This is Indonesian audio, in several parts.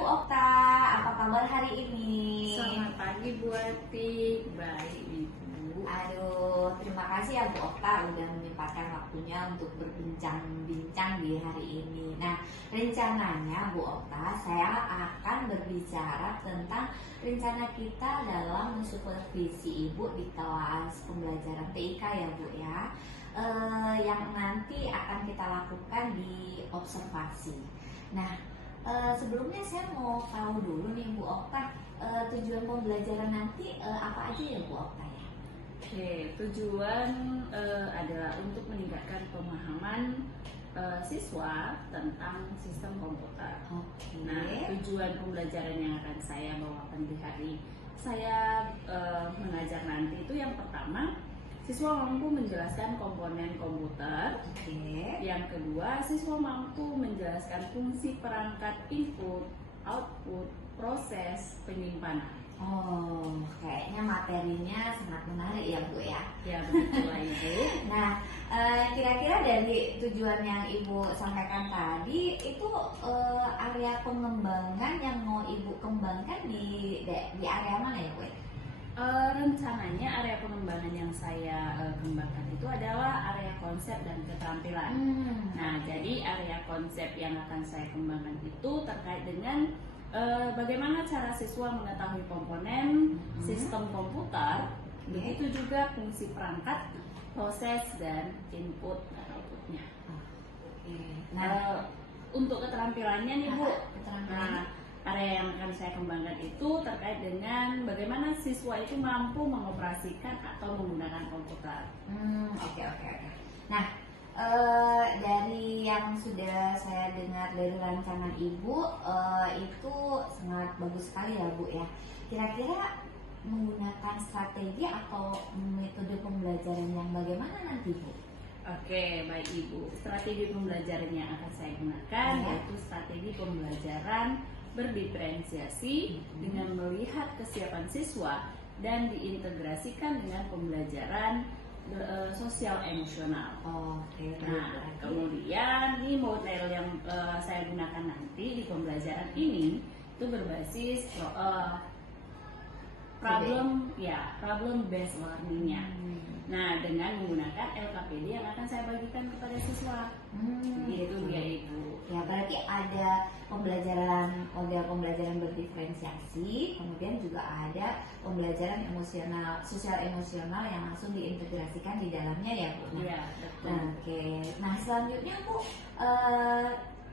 Bu Okta, apa kabar hari ini? Selamat pagi Bu Ati, baik Ibu. Aduh, terima kasih ya Bu Okta udah menyempatkan waktunya untuk berbincang-bincang di hari ini. Nah, rencananya Bu Okta, saya akan berbicara tentang rencana kita dalam mensupervisi Ibu di kelas pembelajaran TIK ya Bu ya. Yang nanti akan kita lakukan di observasi. Nah, sebelumnya saya mau tahu dulu nih Bu Okta, tujuan pembelajaran nanti apa aja ya Bu Okta ya? Oke, tujuan adalah untuk meningkatkan pemahaman siswa tentang sistem komputer. Oke. Nah, tujuan pembelajaran yang akan saya bawakan di hari saya mengajar nanti itu yang pertama, siswa mampu menjelaskan komponen komputer. Oke. Yang kedua, siswa mampu menjelaskan fungsi perangkat input, output, proses, penyimpanan. Oh, kayaknya materinya sangat menarik ya Bu ya. Ya, begitulah Ibu. Nah, kira-kira dari tujuan yang Ibu sampaikan tadi itu area pengembangan yang mau Ibu kembangkan di area mana ya Bu? Rencananya area pengembangan yang saya kembangkan itu adalah area konsep dan keterampilan. Nah, jadi area konsep yang akan saya kembangkan itu terkait dengan bagaimana cara siswa mengetahui komponen sistem komputer, begitu juga fungsi perangkat, proses, dan input dan outputnya. Nah, untuk keterampilannya nih Bu, area yang akan saya kembangkan itu terkait dengan bagaimana siswa itu mampu mengoperasikan atau menggunakan komputer. Oke. Nah, dari yang sudah saya dengar dari rancangan Ibu itu sangat bagus sekali ya Bu ya. Kira-kira menggunakan strategi atau metode pembelajaran yang bagaimana nanti Bu? Oke, baik Ibu. Strategi pembelajaran yang akan saya gunakan yaitu strategi pembelajaran berdiferensiasi dengan melihat kesiapan siswa dan diintegrasikan dengan pembelajaran sosial emosional. Oke. Nah, kemudian ini model yang saya gunakan nanti di pembelajaran ini itu berbasis problem based learning-nya. Nah, dengan menggunakan LKPD yang akan saya bagikan kepada siswa. Itu dia Ibu. Ya, berarti ada model pembelajaran berdiferensiasi, kemudian juga ada pembelajaran emosional, sosial emosional yang langsung diintegrasikan di dalamnya ya Bu. Iya, betul. Oke. Nah, selanjutnya Bu,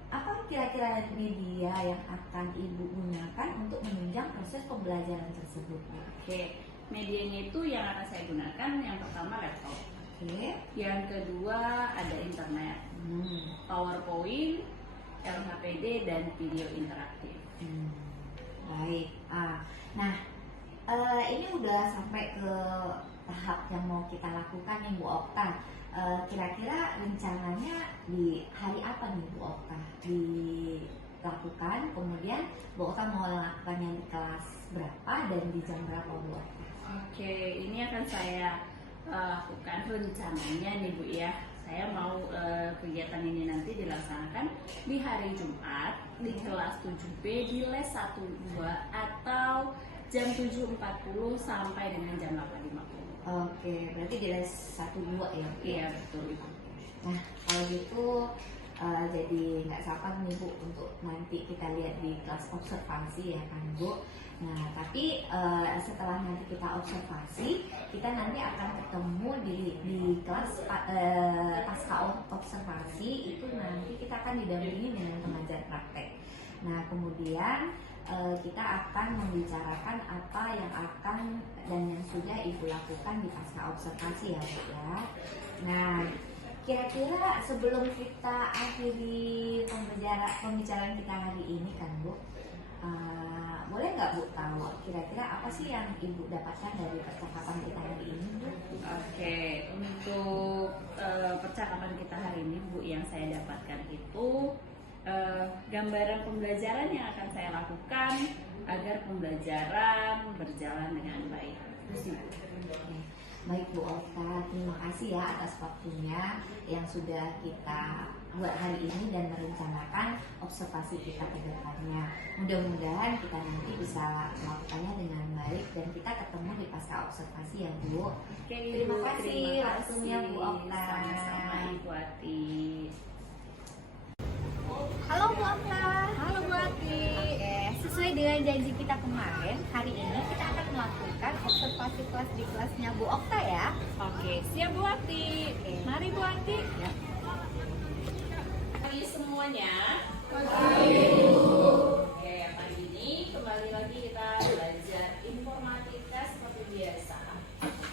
apa kira-kira media yang akan Ibu gunakan untuk menunjang proses pembelajaran tersebut? Oke, medianya itu yang akan saya gunakan yang pertama laptop. Oke. Yang kedua ada internet, PowerPoint, LHPD, dan video interaktif. Baik. Nah, ini udah sampai ke tahap yang mau kita lakukan nih Bu Okta. Kira-kira rencananya di hari apa nih Bu Okta dilakukan? Kemudian Bu Okta mau lakukannya di kelas berapa dan di jam berapa Bu Okta? Oke, ini akan saya lakukan rencananya nih Bu ya. Saya mau kegiatan ini nanti dilaksanakan di hari Jumat di kelas 7B di les 1-2 atau jam 7.40 sampai dengan jam 8.50. Oke, berarti di les 1-2 ya Bu? Iya, betul Ibu. Nah, kalau gitu jadi nggak sabar nih Bu untuk nanti kita lihat di kelas observasi ya kan Bu. Nah, tapi setelah nanti kita observasi, kita nanti akan ketemu di kelas pasca observasi itu nanti kita akan didampingi dengan pengajar praktek. Nah, kemudian kita akan membicarakan apa yang akan dan yang sudah Ibu lakukan di pasca observasi ya Bu ya. Nah, kira-kira sebelum kita akhiri pembicaraan kita hari ini kan Bu, boleh nggak Bu tahu kira-kira apa sih yang Ibu dapatkan dari percakapan kita hari ini Bu? Oke, untuk percakapan kita hari ini Bu, yang saya dapatkan itu gambaran pembelajaran yang akan saya lakukan agar pembelajaran berjalan dengan baik. Terus Ibu. Baik Bu Okta, terima kasih ya atas waktunya yang sudah kita buat hari ini dan merencanakan observasi kita ke depannya. Mudah-mudahan kita nanti bisa melakukannya dengan baik dan kita ketemu di pasca observasi ya Bu. Oke, Terima Ibu, kasih waktunya Bu Okta. Sama-sama Ibu Ati. Halo Bu Okta. Halo Bu Ati. Oke, sesuai dengan janji kita kemarin, hari ini kita akan melakukan observasi kelas di kelasnya Bu Okta ya. Oke, siap Bu Ati. Oke. Mari Bu Ati. Ya. Pagi semuanya. Oke, pagi ini kembali lagi kita belajar informatika seperti biasa.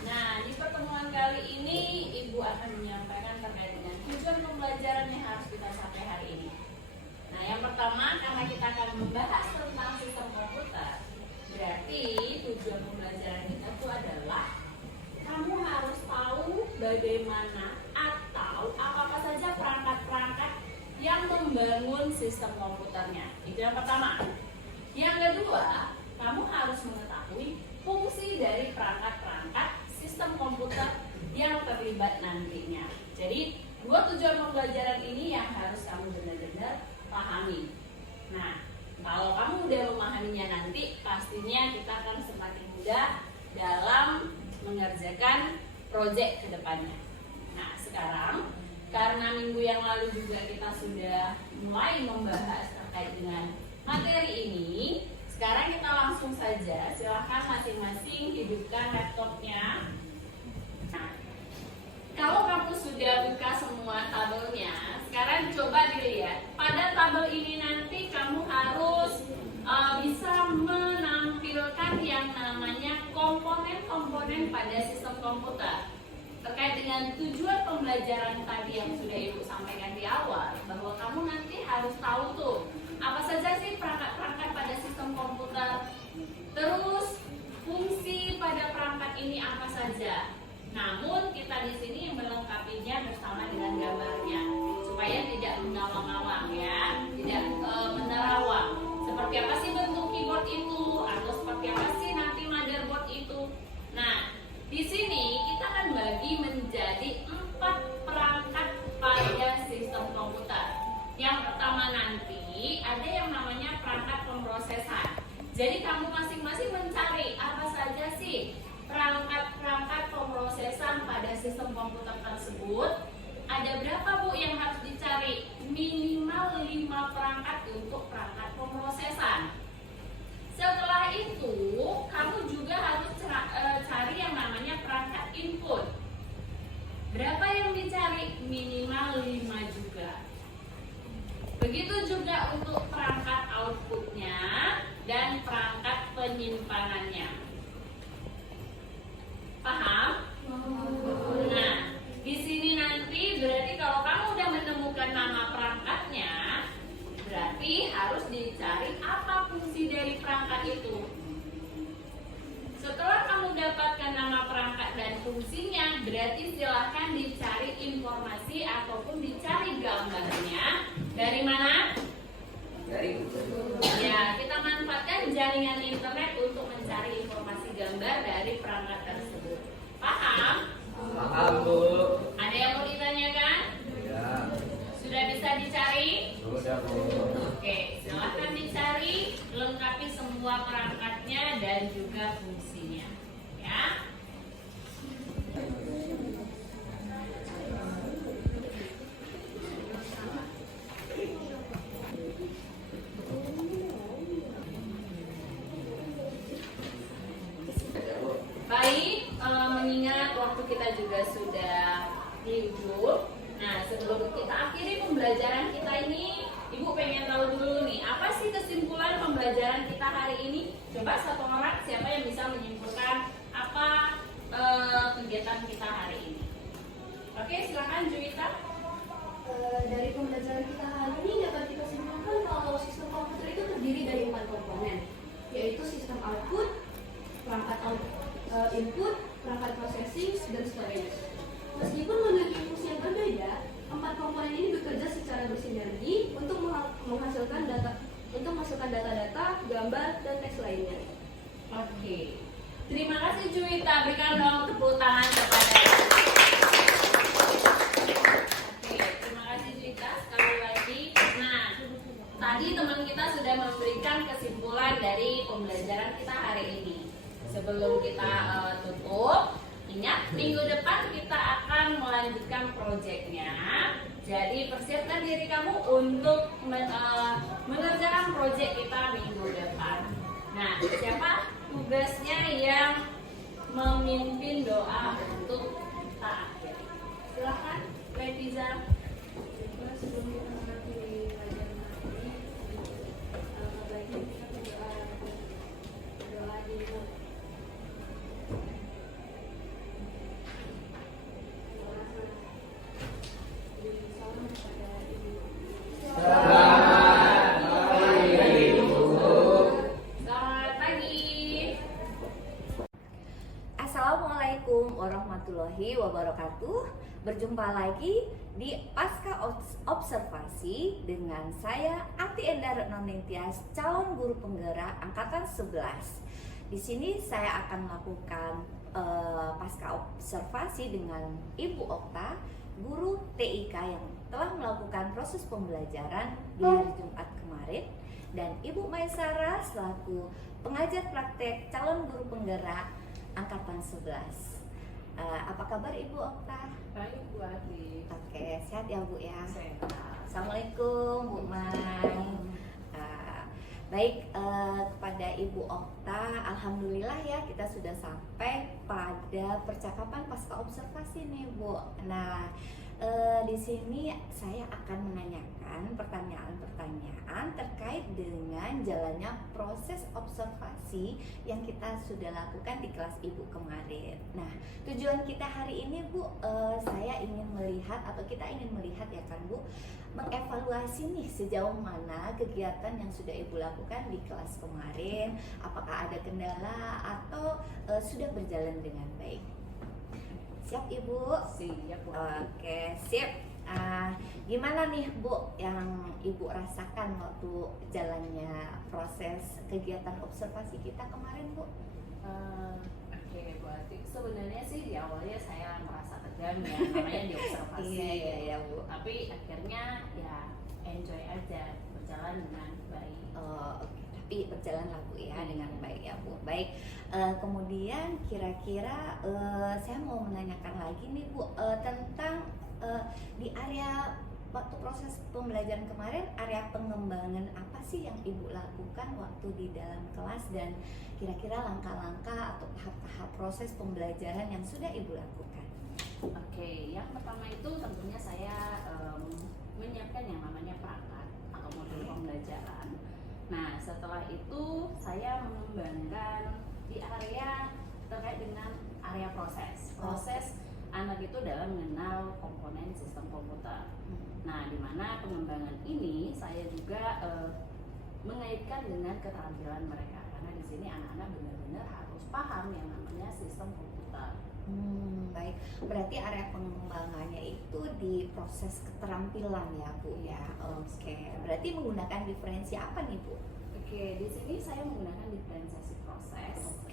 Nah, di pertemuan kali ini Ibu akan menyampaikan terkait dengan tujuan pembelajaran yang harus kita capai hari ini. Nah, yang pertama karena kita akan membahas tentang sistem komputer, berarti tujuan pembelajaran kita itu adalah kamu harus tahu bagaimana atau apa-apa saja perangkat-perangkat yang membangun sistem komputernya. Itu yang pertama. Yang kedua, kamu harus mengetahui fungsi dari perangkat-perangkat sistem komputer yang terlibat nantinya. Jadi, dua tujuan pembelajaran ini yang harus kamu benar-benar pahami. Nah, kalau kamu udah memahaminya nanti, pastinya kita akan semakin mudah dalam mengerjakan proyek ke depannya. Nah, sekarang karena minggu yang lalu juga kita sudah mulai membahas terkait dengan materi ini, sekarang kita langsung saja silahkan masing-masing hidupkan laptopnya. Nah, kalau kamu sudah buka semua tabelnya, sekarang coba dilihat. Pada tabel ini nanti kamu harus bisa menampilkan yang namanya komponen-komponen pada sistem komputer. Terkait dengan tujuan pembelajaran tadi yang sudah Ibu sampaikan di awal, bahwa kamu nanti harus tahu tuh apa saja sih perangkat-perangkat pada sistem komputer, terus fungsi pada perangkat ini apa saja. Namun kita di sini melengkapinya bersama dengan gambarnya supaya tidak mengawang-awang ya, tidak menerawang. Seperti apa sih bentuk keyboard itu atau seperti apa sih nanti motherboard itu. Nah, di sini kita akan bagi menjadi 4 perangkat pada sistem komputer. Yang pertama nanti ada yang namanya perangkat pemrosesan. Jadi kamu masing-masing mencari apa saja sih perangkat-perangkat pemrosesan pada sistem komputer tersebut. Ada berapa Bu yang harus dicari? Minimal 5 perangkat untuk perangkat pemrosesan. Setelah itu, kamu juga harus cari yang namanya perangkat input. Berapa yang dicari? Minimal 5 juga. Begitu juga untuk perangkat outputnya dan perangkat penyimpanannya. Paham? Nah, di sini nanti berarti kalau kamu udah menemukan nama perangkatnya, berarti harus dicari apa fungsi dari perangkat itu. Setelah kamu dapatkan nama perangkat dan fungsinya, berarti silahkan dicari informasi ataupun dicari gambarnya. Dari mana? Dari Google. Ya, kita manfaatkan jaringan internet untuk mencari informasi gambar dari perangkat tersebut. Paham? Paham Bu. Ada yang mau ditanyakan? Ya. Sudah bisa dicari? Sudah Bu. Oke, silahkan dicari, lengkapi semua perangkatnya dan juga fungsinya. Ya. Baik, mengingat waktu kita juga sudah libur. Nah, sebelum kita akhiri pembelajaran kita ini, Ibu pengen tahu dulu nih, apa sih kesimpulan pembelajaran kita hari ini? Coba satu orang, siapa yang bisa menyimpulkan apa kegiatan kita hari ini? Oke, silakan Juwita. Dari pembelajaran kita hari ini dapat kita simpulkan kalau sistem komputer itu terdiri dari 4 komponen, yaitu sistem output, perangkat input, perangkat processing, dan storage. Meskipun memiliki fungsi yang berbeda, 4 komponen ini bekerja secara bersinergi untuk menghasilkan data-data, gambar, dan teks lainnya. Oke. Terima kasih Juwita, berikan dong tepuk tangan kepada. Oke, terima kasih Juwita. sudah memberikan kesimpulan dari pembelajaran kita hari ini. Sebelum kita tutup, ingat minggu depan kita akan melanjutkan proyeknya. Jadi persiapkan diri kamu untuk mengerjakan proyek kita minggu depan. Nah, siapa tugasnya yang memimpin doa untuk kita akhiri? Silahkan, Letiza. Sebelum kita mengakhiri pelajaran hari ini, baiknya kita berdoa dulu. Salam kepada Ibu. Selamat pagi. Assalamualaikum warahmatullahi wabarakatuh. Berjumpa lagi di Pasca Observasi dengan saya Ati Enda Retnoningtyas, calon guru penggerak angkatan 11. Di sini saya akan melakukan pasca observasi dengan Ibu Okta, guru TIK yang telah melakukan proses pembelajaran di hari Jumat kemarin, dan Ibu Maisara selaku pengajar praktek calon guru penggerak angkatan 11. Apa kabar Ibu Okta? Baik, Bu Ati. Oke, sehat ya Bu ya. Sehat. Assalamualaikum Bu Mai. Baik, kepada Ibu Okta, alhamdulillah ya kita sudah sampai pada percakapan pasca observasi nih Bu. Nah, di sini saya akan menanyakan pertanyaan-pertanyaan terkait dengan jalannya proses observasi yang kita sudah lakukan di kelas Ibu kemarin. Nah, tujuan kita hari ini Bu, saya ingin melihat atau kita ingin melihat ya kan Bu, mengevaluasi nih sejauh mana kegiatan yang sudah Ibu lakukan di kelas kemarin, apakah ada kendala atau sudah berjalan dengan baik. Siap Ibu? Siap, Bu. Oke, sip. Gimana nih Bu yang Ibu rasakan waktu jalannya proses kegiatan observasi kita kemarin Bu? Oke, Bu Ati. Sebenarnya sih di awalnya saya merasa tegang ya, namanya di observasi. Iya Bu. Tapi akhirnya ya enjoy aja, berjalan dengan baik. Oh, oke. Tapi berjalan lah Bu ya dengan baik ya Bu. Baik. Kemudian kira-kira saya mau menanyakan lagi nih Bu tentang di area waktu proses pembelajaran kemarin, area pengembangan apa sih yang Ibu lakukan waktu di dalam kelas, dan kira-kira langkah-langkah atau tahap-tahap proses pembelajaran yang sudah Ibu lakukan? Oke, yang pertama itu tentunya saya menyiapkan yang namanya perangkat atau modul pembelajaran. Nah, setelah itu saya mengembangkan di area terkait dengan area proses anak itu dalam mengenal komponen sistem komputer. Nah, di mana pengembangan ini saya juga mengaitkan dengan keterampilan mereka, karena di sini anak-anak benar-benar harus paham yang namanya sistem komputer. Baik, berarti area pengembangannya itu di proses keterampilan ya Bu ya. Oke, berarti menggunakan diferensi apa nih Bu? Oke, di sini saya menggunakan diferensiasi proses.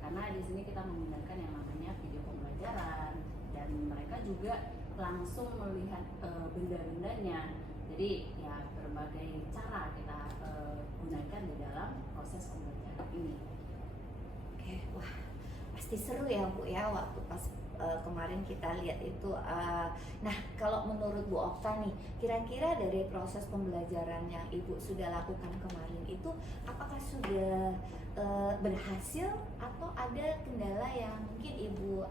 Karena di sini kita menggunakan yang namanya video pembelajaran, dan mereka juga langsung melihat benda-bendanya. Jadi ya berbagai cara kita gunakan di dalam proses pembelajaran ini. Oke, wah pasti seru ya Bu ya waktu pas kemarin kita lihat itu. Nah, kalau menurut Bu Okta nih, kira-kira dari proses pembelajaran yang Ibu sudah lakukan kemarin itu apakah sudah berhasil atau ada kendala yang mungkin Ibu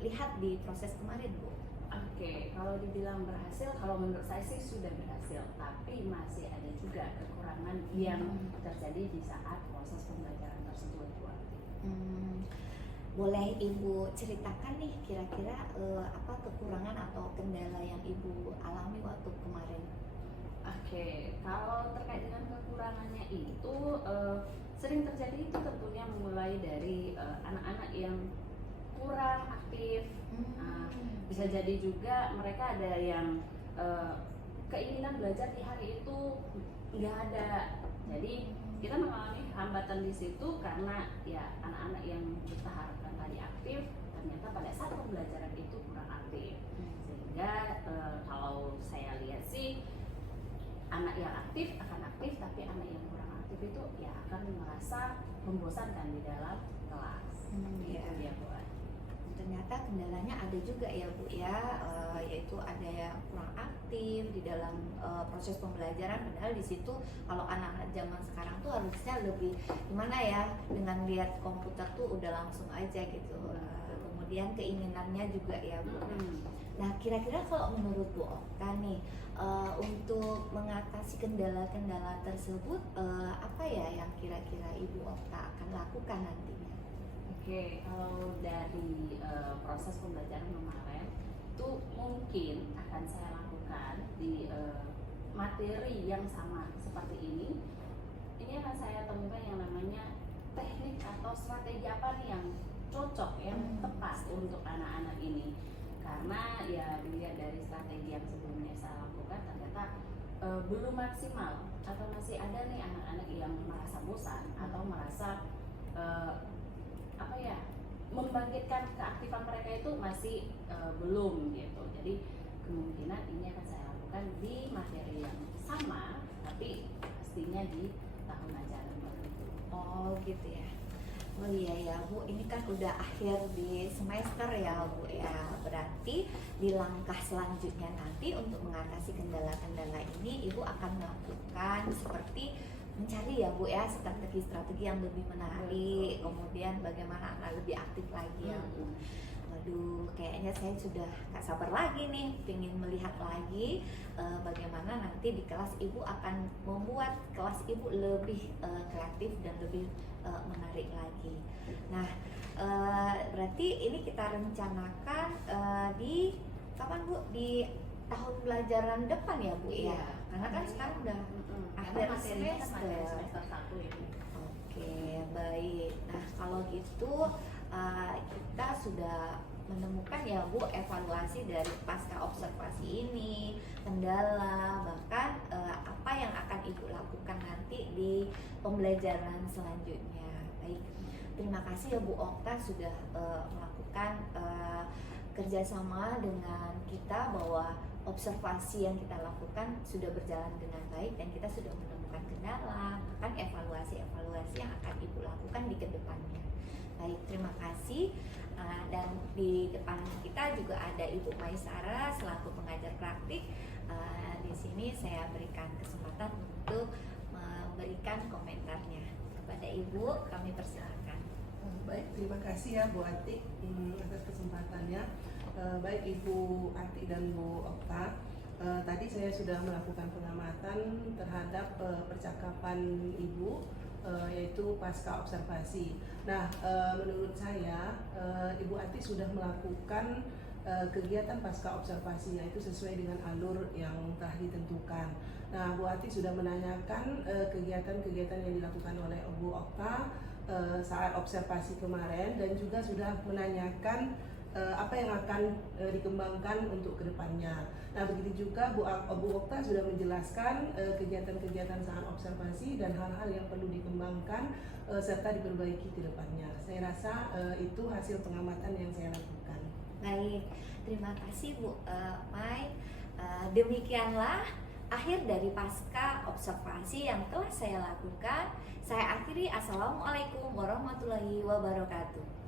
lihat di proses kemarin Bu? Oke, kalau dibilang berhasil, kalau menurut saya sih sudah berhasil, tapi masih ada juga kekurangan yang terjadi di saat proses pembelajaran tersebut Bu. Boleh Ibu ceritakan nih kira-kira apa kekurangan atau kendala yang Ibu alami waktu kemarin? Oke, kalau terkait dengan kekurangannya itu sering terjadi itu tentunya mulai dari anak-anak yang kurang aktif. Bisa jadi juga mereka ada yang keinginan belajar di hari itu nggak ada. Jadi kita mengalami hambatan di situ karena ya anak-anak yang kita harapkan tadi aktif ternyata pada saat pembelajaran itu kurang aktif. Sehingga kalau saya lihat sih anak yang aktif akan aktif, tapi anak yang kurang aktif itu ya akan merasa membosankan di dalam kelas. Iya. Itu dia Bu. Ternyata kendalanya ada juga ya Bu ya, yaitu ada yang kurang aktif di dalam proses pembelajaran. Padahal di situ kalau anak-anak zaman sekarang tuh harusnya lebih gimana ya, dengan lihat komputer tuh udah langsung aja gitu. Kemudian keinginannya juga ya Bu. Nah kira-kira kalau menurut Bu Okta nih, untuk mengatasi kendala-kendala tersebut, apa ya yang kira-kira Ibu Okta akan lakukan nantinya? Oke, kalau dari proses pembelajaran kemarin itu mungkin akan saya lakukan di materi yang sama seperti ini. Ini akan saya temukan yang namanya teknik atau strategi apa nih yang cocok, yang tepat untuk anak-anak ini. Karena ya dilihat dari strategi yang sebelumnya saya lakukan ternyata belum maksimal, atau masih ada nih anak-anak yang merasa bosan atau merasa apa ya, membangkitkan keaktifan mereka itu masih belum gitu. Jadi kemungkinan ini akan saya lakukan di materi yang sama, tapi pastinya di tahun ajaran baru itu. Oh gitu ya. Oh iya ya Bu, ini kan udah akhir di semester ya Bu ya. Berarti di langkah selanjutnya nanti untuk mengatasi kendala-kendala ini Ibu akan melakukan seperti mencari ya Bu ya strategi-strategi yang lebih menarik, kemudian bagaimana anak lebih aktif lagi ya Bu. Waduh, kayaknya saya sudah gak sabar lagi nih, pengen melihat lagi bagaimana nanti di kelas Ibu akan membuat kelas Ibu lebih kreatif dan lebih menarik lagi. Nah, berarti ini kita rencanakan di kapan Bu? Di tahun pelajaran depan ya Bu ya? Karena kan sekarang udah akhir semester. Semester 1 ini. Oke, baik. Nah, kalau gitu kita sudah menemukan ya Bu evaluasi dari pasca observasi ini, kendala, bahkan apa yang akan Ibu lakukan nanti di pembelajaran selanjutnya. Baik, terima kasih ya Bu Okta sudah melakukan kerjasama dengan kita, bahwa observasi yang kita lakukan sudah berjalan dengan baik dan kita sudah menemukan kendala, bahkan evaluasi-evaluasi yang akan Ibu lakukan di kedepannya. Baik, terima kasih. Dan di depan kita juga ada Ibu Maisara selaku pengajar praktik. Di sini saya berikan kesempatan untuk memberikan komentarnya kepada Ibu. Kami persilakan. Baik, terima kasih ya Bu Atik atas kesempatannya. Baik Ibu Atik dan Bu Okta, tadi saya sudah melakukan pengamatan terhadap percakapan Ibu, yaitu pasca observasi. Nah, menurut saya Ibu Atik sudah melakukan kegiatan pasca observasi, yaitu sesuai dengan alur yang telah ditentukan. Nah, Bu Atik sudah menanyakan kegiatan-kegiatan yang dilakukan oleh Bu Okta saat observasi kemarin, dan juga sudah menanyakan apa yang akan dikembangkan untuk kedepannya. Nah, begitu juga Bu Okta sudah menjelaskan kegiatan-kegiatan saat observasi dan hal-hal yang perlu dikembangkan serta diperbaiki ke depannya. Saya rasa itu hasil pengamatan yang saya lakukan. Baik, terima kasih Bu Mai. Demikianlah akhir dari pasca observasi yang telah saya lakukan. Saya akhiri. Assalamualaikum warahmatullahi wabarakatuh.